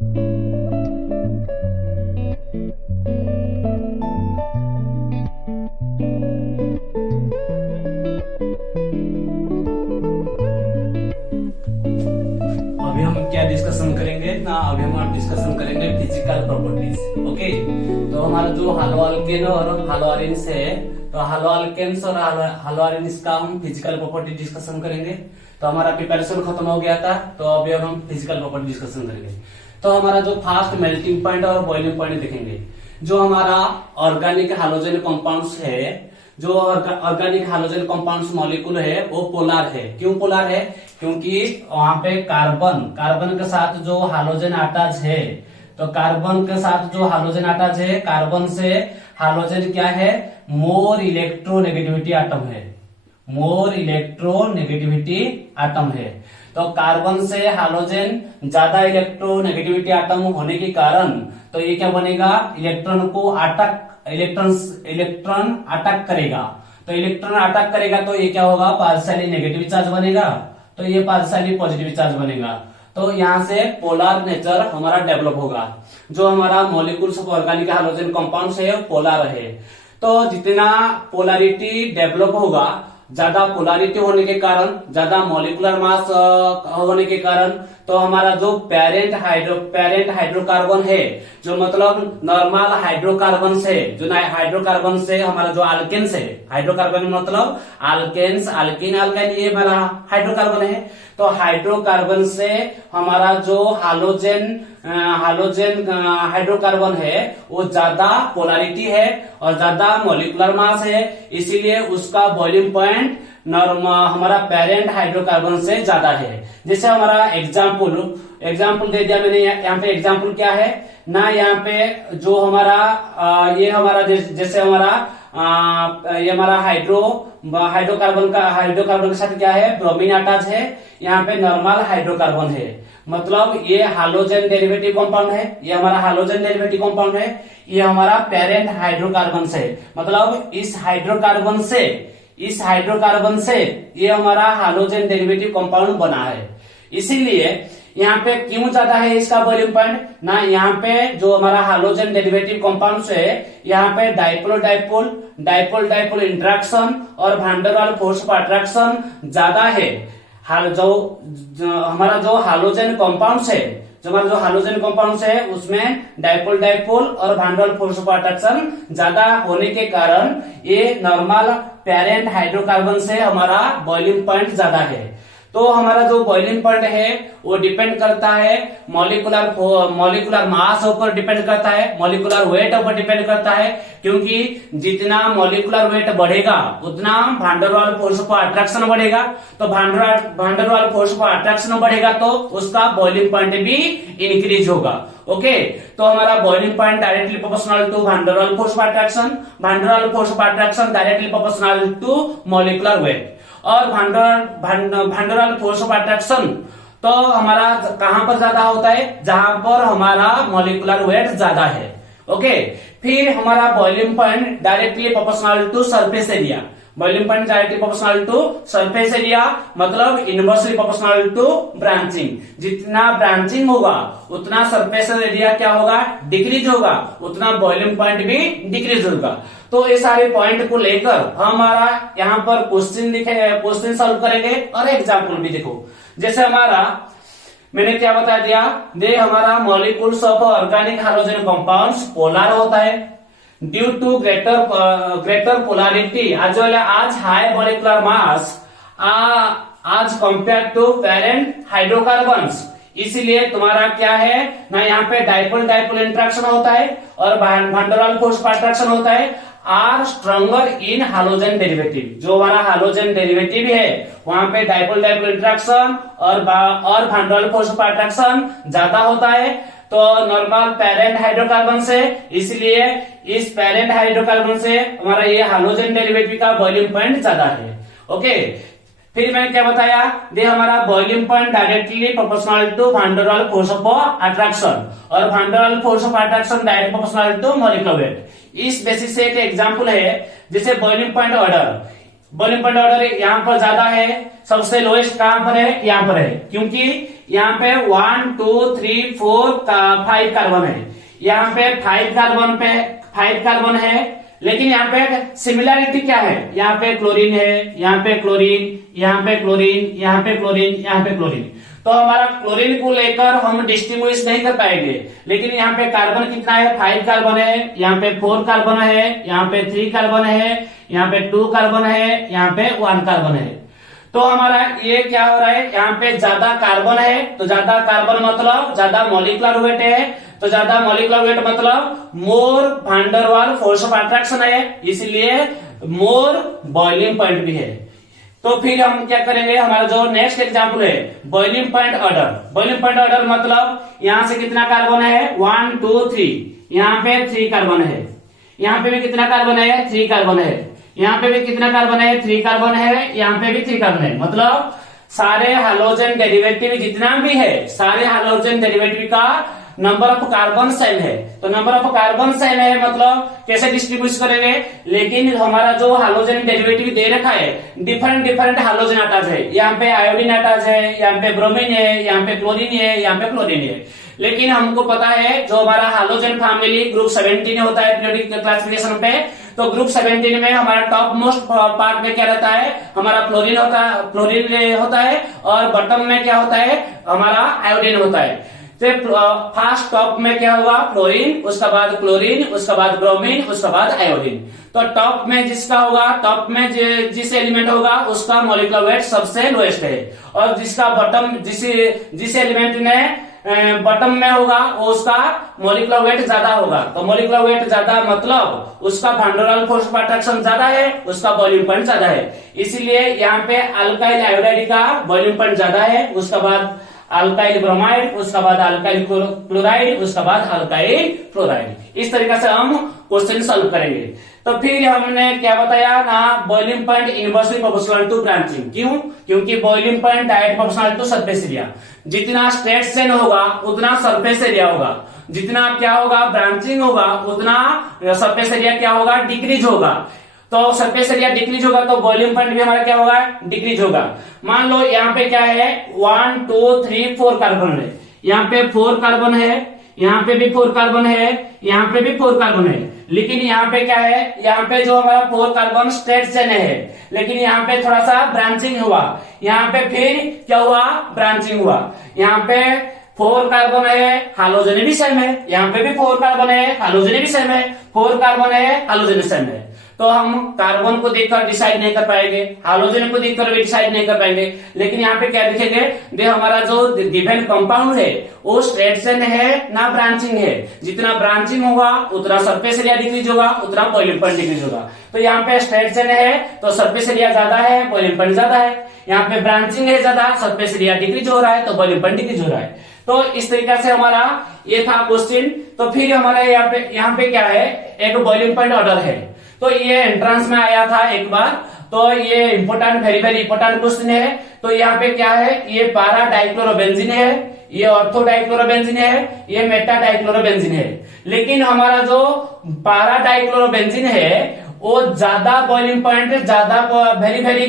अभी हम क्या डिस्कशन करेंगे ना, अभी हम डिस्कशन करेंगे फिजिकल प्रॉपर्टीज। ओके, तो हमारा जो हाइड्रोअल्केन और हाइड्रोअरेन्स है, तो हाइड्रोअल्केन्स और हाइड्रोअरेन्स का हम फिजिकल प्रॉपर्टी डिस्कशन करेंगे। तो हमारा प्रिपरेशन खत्म हो गया था, तो अभी हम फिजिकल प्रॉपर्टी डिस्कशन करेंगे। तो हमारा जो फास्ट मेल्टिंग पॉइंट और बॉइलिंग पॉइंट देखेंगे। जो हमारा ऑर्गेनिक हाइड्रोजन कंपाउंड्स है, जो ऑर्गेनिक हाइड्रोजन कंपाउंड्स मॉलिक्यूल है वो पोलर है। क्यों पोलर है? क्योंकि वहां पे कार्बन के साथ जो हाइड्रोजन अटैच है, तो कार्बन के साथ जो हाइड्रोजन अटैच है, कार्बन से हाइड्रोजन क्या है? मोर इलेक्ट्रोनेगेटिविटी एटम है, मोर इलेक्ट्रोनेगेटिविटी एटम है। तो कार्बन से हाइड्रोजन ज्यादा इलेक्ट्रोनेगेटिविटी एटम होने के कारण तो ये क्या बनेगा? इलेक्ट्रॉन अटैक करेगा। तो इलेक्ट्रॉन अटैक करेगा तो ये क्या होगा? पार्शियली नेगेटिव चार्ज बनेगा, तो ये पार्शियली पॉजिटिव चार्ज बनेगा। तो यहाँ से पोलर नेचर हमारा डेवलप होगा। जो हमारा molecules of organic hydrogen compounds है वो पोलर है। तो जितना पोलैरिटी डेवलप होगा, ज्यादा पोलैरिटी होने के कारण, ज्यादा मॉलिक्यूलर मास होने के कारण, तो हमारा जो पेरेंट हाइड्रोकार्बन है, जो मतलब नॉर्मल हाइड्रोकार्बन से, जो हाइड्रोकार्बन से हमारा जो अल्केन्स है, हाइड्रोकार्बन मतलब अल्केन्स, अल्कीन, अल्काइन, ये हमारा हाइड्रोकार्बन है। तो हाइड्रोकार्बन से हमारा जो हाइड्रोजन हाइड्रोकार्बन है वो ज्यादा पोलैरिटी है और ज्यादा मॉलिक्यूलर मास है, इसीलिए उसका बॉइलिंग पॉइंट हमारा पेरेंट हाइड्रोकार्बन से ज्यादा है। जैसे हमारा एग्जाम्पल दे दिया मैंने। यहाँ पे एग्जाम्पल क्या है ना, यहाँ पे जो हमारा ये हमारा जैसे हमारा ये हमारा हाइड्रोकार्बन के साथ क्या है? ब्रोमीन अटैच है। यहाँ पे नॉर्मल हाइड्रोकार्बन है, मतलब ये हाइड्रोजन डेरिवेटिव कंपाउंड है, ये हमारा हाइड्रोजन डेरिवेटिव कंपाउंड है। ये हमारा पेरेंट हाइड्रोकार्बन से, मतलब इस हाइड्रोकार्बन से ये हमारा हाइड्रोजन डेरिवेटिव कंपाउंड बना है। इसीलिए यहाँ पे क्यों ज्यादा है इसका बॉइलिंग पॉइंट ना, यहाँ पे जो हमारा हाइड्रोजन डेरिवेटिव कंपाउंड्स है, यहाँ पे डाइपोल इंटरेक्शन और van der Waals force of attraction ज्यादा है। हमारा जो हाइड्रोजन कंपाउंड्स है, उसमें डाइपोल और van der Waals force of attraction ज्यादा होने के कारण ये नॉर्मल पेरेंट हाइड्रोकार्बन से हमारा बॉइलिंग पॉइंट ज्यादा है। तो हमारा जो बॉइलिंग पॉइंट है वो डिपेंड करता है मॉलिक्यूलर मास ऊपर डिपेंड करता है, मॉलिक्यूलर वेट ऊपर डिपेंड करता है। क्योंकि जितना मॉलिक्यूलर वेट बढ़ेगा उतना van der Waals force of attraction बढ़ेगा। तो van der Waals force of attraction बढ़ेगा तो उसका बॉइलिंग पॉइंट भी इंक्रीज होगा। ओके, तो हमारा boiling point directly proportional to van der Waals force of attraction, van der Waals force of attraction directly proportional to molecular weight. और van der Waals force of attraction तो हमारा कहां पर ज्यादा होता है? जहां पर हमारा मॉलिक्यूलर वेट ज्यादा है। ओके, फिर हमारा boiling point directly proportional to surface area. Boiling point directly proportional to surface area, मतलब इनवर्सली प्रोपोर्शनल टू ब्रांचिंग। जितना ब्रांचिंग होगा उतना सरफेस एरिया क्या होगा? डिक्रीज होगा, उतना बॉइलिंग पॉइंट भी डिक्रीज होगा। तो ये सारे पॉइंट को लेकर हमारा यहाँ पर क्वेश्चन सॉल्व करेंगे और एग्जाम्पल भी देखो। जैसे हमारा मैंने क्या बता दिया, हमारा molecules of organic hydrogen compounds polar होता है due to greater polarity as well as high molecular mass as compare to parent hydrocarbons. इसीलिए तुम्हारा क्या है ना, यहाँ पे डाइपोल इंटरेक्शन होता है और van der Waals force of attraction होता है are stronger in hydrogen derivative. जो हमारा हाइड्रोजन डेरिवेटिव है वहां पे डाइपोल इंटरेक्शन और van der Waals force of attraction ज्यादा होता है तो नॉर्मल पेरेंट हाइड्रोकार्बन से। इसलिए इस पेरेंट हाइड्रोकार्बन से हमारा ये हाइड्रोजन डेरिवेटिव का बॉइलिंग पॉइंट ज्यादा है। ओके, फिर मैंने क्या बताया, हमारा boiling point directly proportional to van der Waals force of attraction और van der Waals force of attraction direct proportional to molecular weight. इस बेसिस से एक एग्जांपल है, जैसे बॉइलिंग पॉइंट ऑर्डर यहाँ पर ज्यादा है, सबसे लोएस्ट कहां पर है? यहाँ पर है, क्योंकि यहाँ पे 1 2 3 4 5 कार्बन है, यहाँ पे 5 कार्बन है, लेकिन यहाँ पे सिमिलैरिटी क्या है, यहाँ पे क्लोरीन है, यहाँ पे क्लोरीन, यहाँ पे क्लोरीन, यहाँ पे क्लोरीन, यहाँ पे क्लोरीन। तो हमारा क्लोरीन को लेकर हम डिस्टिंग्विश नहीं कर पाएंगे, लेकिन यहाँ पे कार्बन कितना है, 5 कार्बन है, यहाँ पे 4 कार्बन है, यहाँ पे 3 कार्बन है, यहाँ पे 2 कार्बन है, यहाँ पे 1 कार्बन है। तो हमारा ये क्या हो रहा है, यहाँ पे ज्यादा कार्बन है, तो ज्यादा कार्बन मतलब ज्यादा मॉलिक्यूलर वेट है, तो ज्यादा मॉलिक्यूलर वेट मतलब मोर वैन डर वाल फोर्स ऑफ अट्रैक्शन है, इसलिए मोर बॉइलिंग पॉइंट भी है। तो फिर हम क्या करेंगे, हमारा जो नेक्स्ट एग्जांपल है boiling point order. Boiling point order मतलब यहाँ से कितना कार्बन है, 1 2 3, यहाँ पे 3 कार्बन है, यहाँ पे भी कितना कार्बन है, 3 कार्बन है, यहाँ पे भी कितना कार्बन है, 3 कार्बन है, यहाँ पे भी 3 कार्बन है। मतलब सारे हाइड्रोजन डेरिवेटिव जितना भी है, सारे हाइड्रोजन डेरिवेटिव का नंबर ऑफ कार्बन सेल है। तो नंबर ऑफ कार्बन सेल है मतलब कैसे डिस्ट्रीब्यूट करेंगे, लेकिन हमारा जो हाइड्रोजन डेरिवेटिव दे रखा है डिफरेंट हाइड्रोजन अटैच है, यहाँ पे आयोडीन अटैच है, यहाँ पे ब्रोमीन है, यहाँ पे क्लोरीन है, यहाँ पे क्लोरीन है। लेकिन हमको पता है जो हमारा हाइड्रोजन फैमिली ग्रुप 17 होता है पीरियोडिक क्लासिफिकेशन पे, तो ग्रुप 17 में हमारा टॉप मोस्ट पार्ट में क्या रहता है, हमारा क्लोरीन होता है, और बॉटम में क्या होता है, हमारा आयोडीन होता है। फर्स्ट टॉप में क्या होगा, क्लोरीन, उसका बाद क्लोरीन, उसका बाद ब्रोमीन, उसका बाद आयोडीन। तो टॉप में जिसका होगा, टॉप में जिस एलिमेंट होगा उसका मॉलिक्यूलर वेट सबसे लोएस्ट है, और जिसका बॉटम जिस एलिमेंट में बॉटम में होगा उसका मॉलिक्यूलर वेट ज्यादा होगा। तो मॉलिक्यूलर वेट ज्यादा मतलब उसका वैन डर वाल फोर्स ऑफ अट्रैक्शन ज्यादा है, उसका बॉइलिंग पॉइंट ज्यादा है। इसीलिए यहाँ पे अल्काइल आयोडाइड का बॉइलिंग पॉइंट ज्यादा है, उसका बाद अल्काइल ब्रोमाइड, उसका बाद अल्काइल क्लोराइड, उसका बाद अल्काइल फ्लोराइड। इस तरीके से हम क्वेश्चन सॉल्व करेंगे। तो फिर हमने क्या बताया ना, boiling point inversely proportional to branching. क्यों? क्योंकि boiling point direct proportional to surface area. जितना स्ट्रेट चेन होगा उतना सरफेस एरिया होगा, जितना क्या होगा ब्रांचिंग होगा उतना सरफेस एरिया क्या होगा, डिक्रीज होगा। तो सरफेस एरिया डिक्रीज होगा तो बॉइलिंग पॉइंट भी हमारा क्या होगा, डिक्रीज होगा। मान लो यहाँ पे क्या है, 1 2 3 4 कार्बन है, यहाँ पे 4 कार्बन है, यहाँ पे भी 4 कार्बन है, यहाँ पे भी 4 कार्बन है। लेकिन यहाँ पे क्या है, यहाँ पे जो हमारा 4 कार्बन स्ट्रेट चेन है, लेकिन यहाँ पे थोड़ा सा ब्रांचिंग हुआ, यहाँ पे फिर क्या हुआ, ब्रांचिंग हुआ। यहाँ पे 4 कार्बन है, हाइड्रोजन भी सेम है, यहाँ पे भी 4 कार्बन है, हाइड्रोजन भी सेम है, 4 कार्बन है, हाइड्रोजन सेम है। तो हम कार्बन को देखकर डिसाइड नहीं कर पाएंगे, हाइड्रोजन को देखकर भी डिसाइड नहीं कर पाएंगे। लेकिन यहाँ पे क्या लिखेंगे, दे हमारा जो गिवन कंपाउंड है वो स्ट्रेट चेन है ना ब्रांचिंग है। जितना ब्रांचिंग होगा उतना सरफेस एरिया डिक्रीज होगा, उतना बॉइलिंग पॉइंट डिक्रीज होगा। तो यहाँ पे स्ट्रेट चेन है तो सरफेस एरिया ज्यादा है, बॉइलिंग पॉइंट ज्यादा है। यहाँ पे ब्रांचिंग है ज्यादा, सरफेस एरिया डिक्रीज हो रहा है तो बॉइलिंग पॉइंट डिक्रीज हो रहा है। तो इस तरीके से हमारा ये था क्वेश्चन। तो फिर हमारा यहाँ पे क्या है, एक बॉइलिंग पॉइंट ऑर्डर है। तो ये एंट्रेंस में आया था एक बार, तो ये important very very important question है। तो यहाँ पे क्या है, ये पारा डाइक्लोरोबेंजीन है, ये ऑर्थो डाइक्लोरोबेंजीन है, ये मेटा डाइक्लोरोबेंजीन है। लेकिन हमारा जो पारा डाइक्लोरोबेंजीन है वो ज्यादा बॉइलिंग पॉइंट, ज्यादा very very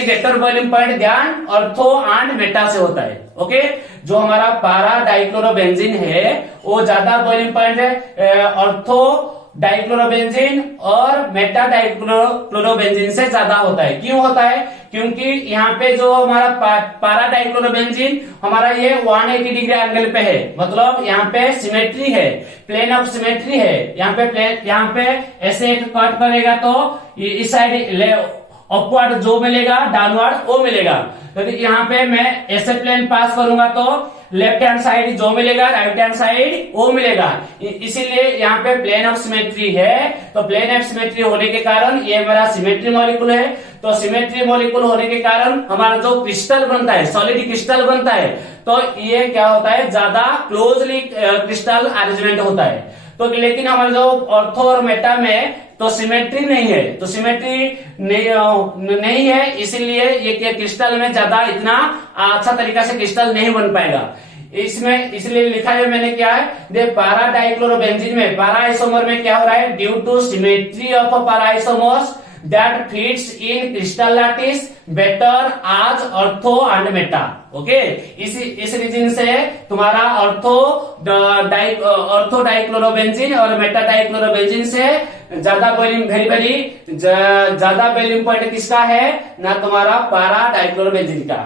greater boiling point ध्यान ऑर्थो एंड मेटा से होता है। ओके, जो हमारा पारा डाइक्लोरोबेंजीन है वो ज्यादा बॉइलिंग पॉइंट है ऑर्थो डाइक्लोरोबेंजीन और मेटा डाइक्लोरोबेंजीन से ज्यादा होता है। क्यों होता है? क्योंकि यहाँ पे जो हमारा पारा डाइक्लोरोबेंजीन हमारा ये 180 डिग्री एंगल पे है, मतलब यहाँ पे सिमेट्री है, प्लेन ऑफ सिमेट्री है। यहाँ पे ऐसे एक कट करेगा तो इस साइड अपवर्ड जो मिलेगा, डाउनवर्ड वो मिलेगा। तो यहाँ पे मैं ऐसे प्लेन पास करूंगा तो लेफ्ट हैंड साइड जो मिलेगा, राइट हैंड साइड वो मिलेगा। इसीलिए यहाँ पे प्लेन ऑफ सिमेट्री है। तो प्लेन ऑफ सिमेट्री होने के कारण ये मेरा सिमेट्री मॉलिक्यूल है। तो सिमेट्री मॉलिक्यूल होने के कारण हमारा जो क्रिस्टल बनता है, सॉलिड क्रिस्टल बनता है, तो ये क्या होता है, ज्यादा क्लोजली क्रिस्टल अरेंजमेंट होता है। तो लेकिन हमारे जो ऑर्थो और मेटा में तो सिमेट्री नहीं है, तो सिमेट्री नहीं है, इसीलिए ये क्रिस्टल में ज्यादा इतना अच्छा तरीका से क्रिस्टल नहीं बन पाएगा। इसमें इसलिए लिखा है मैंने क्या है, दे पारा डाइक्लोरोबेंजीन में पारा आइसोमर में क्या हो रहा है, ड्यू टू सिमेट्री ऑफ पारा isomers that fits in crystal lattice better आज ऑर्थो एंड मेटा। ओके, इस रीजन से तुम्हारा ऑर्थो डाइक्लोरोबेंजीन और मेटा डाइक्लोरोबेंजीन से ज्यादा वॉल्यूम पॉइंट किसका है ना, तुम्हारा पारा डाइक्लोरोबेंजीन का।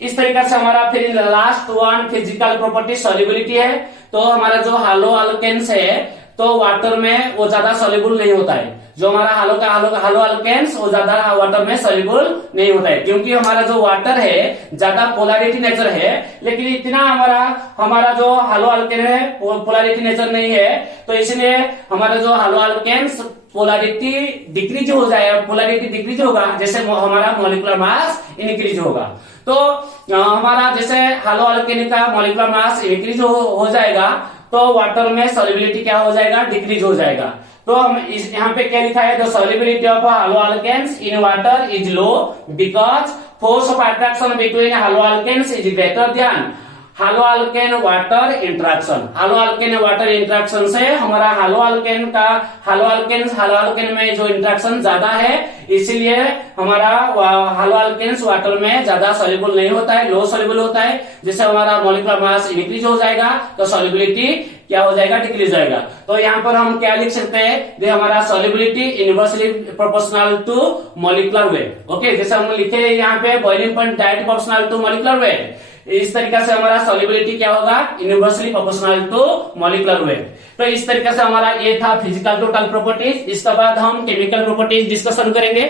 इस तरीके से हमारा फिर last one physical property solubility है। तो हमारा जो हालो अल्केन्स है तो वाटर में वो ज्यादा सॉल्युबल नहीं होता है। जो हमारा हालो अल्केन्स वो ज्यादा वाटर में सॉल्युबल नहीं होता है, क्योंकि हमारा जो वाटर है ज्यादा पोलैरिटी नेचर है, लेकिन इतना हमारा जो हालो अल्केन है पोलैरिटी नेचर नहीं है, तो इसलिए हमारा जो हालो अल्केन्स पोलैरिटी डिक्रीज होगा जैसे हमारा मॉलिक्यूलर मास इंक्रीज होगा। तो हमारा जैसे हालो अल्केन का मॉलिक्यूलर मास इंक्रीज हो जाएगा तो वाटर में सॉल्युबिलिटी क्या हो जाएगा, डिक्रीज हो जाएगा। तो हम यहाँ पे क्या लिखा है, the solubility of halo alkanes in water is low because force of attraction between halo alkanes is greater than halo alkane water interaction. Halo alkane water interaction से हमारा हालो अल्केन में जो इंट्रैक्शन ज्यादा है, इसलिए हमारा हालो अल्केन्स वाटर में ज्यादा सॉल्युबल नहीं होता है, लो सॉल्युबल होता है। जिससे हमारा मॉलिक्यूलर मास इंक्रीज हो जाएगा तो सॉल्युबिलिटी क्या हो जाएगा, डिक्रीज हो जाएगा। तो यहाँ पर हम क्या लिख सकते हैं, हमारा solubility inversely proportional to molecular weight. Okay, जैसे हम लिखे यहाँ पे boiling point direct proportional to molecular weight, इस तरीके से हमारा सॉल्युबिलिटी क्या होगा, inversely proportional to molecular weight. तो इस तरीके से हमारा ये था फिजिकल टोटल प्रॉपर्टीज। इसके बाद हम केमिकल प्रॉपर्टीज डिस्कशन करेंगे।